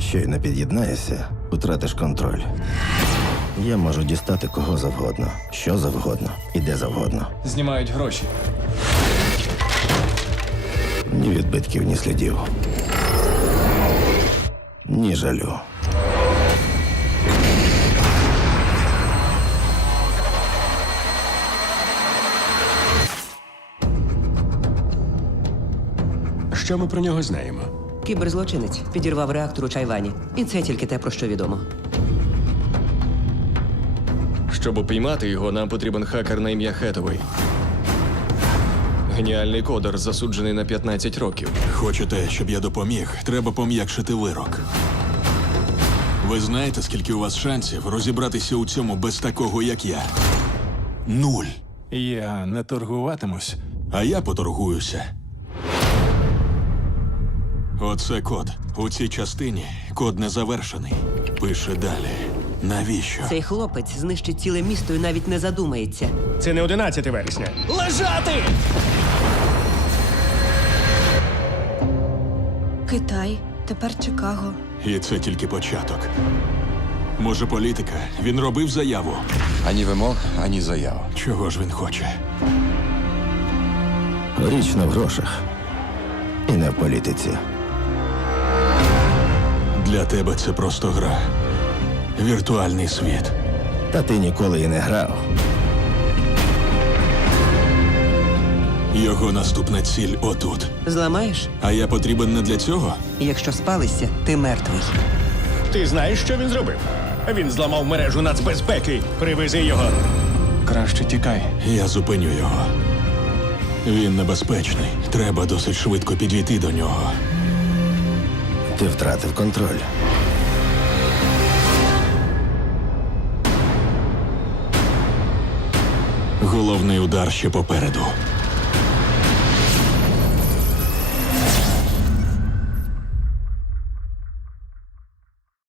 щойно під'єднаєшся, втратиш контроль. Я можу дістати кого завгодно, що завгодно і де завгодно. Знімають гроші. Ні відбитків, ні слідів. Ні жалю. Що ми про нього знаємо? Кіберзлочинець підірвав реактор у Чайвані. І це тільки те, про що відомо. Щоб упіймати його, нам потрібен хакер на ім'я Хетовий. Геніальний кодер, засуджений на 15 років. Хочете, щоб я допоміг, треба пом'якшити вирок. Ви знаєте, скільки у вас шансів розібратися у цьому без такого, як я? Нуль. Я не торгуватимусь. А я поторгуюся. Оце код. У цій частині код не завершений. Пише далі. Навіщо? Цей хлопець знищить ціле місто і навіть не задумається. Це не 11 вересня. Лежати! Китай, тепер Чикаго. І це тільки початок. Може, політика? Він робив заяву. Ані вимог, ані заяв. Чого ж він хоче? Річ не в грошах і не в політиці. Для тебе це просто гра. Віртуальний світ. Та ти ніколи і не грав. Його наступна ціль отут. Зламаєш? А я потрібен не для цього? Якщо спалишся, ти мертвий. Ти знаєш, що він зробив? Він зламав мережу нацбезпеки. Привези його. Краще тікай. Я зупиню його. Він небезпечний. Треба досить швидко підійти до нього. Ти втратив контроль. Головний удар ще попереду.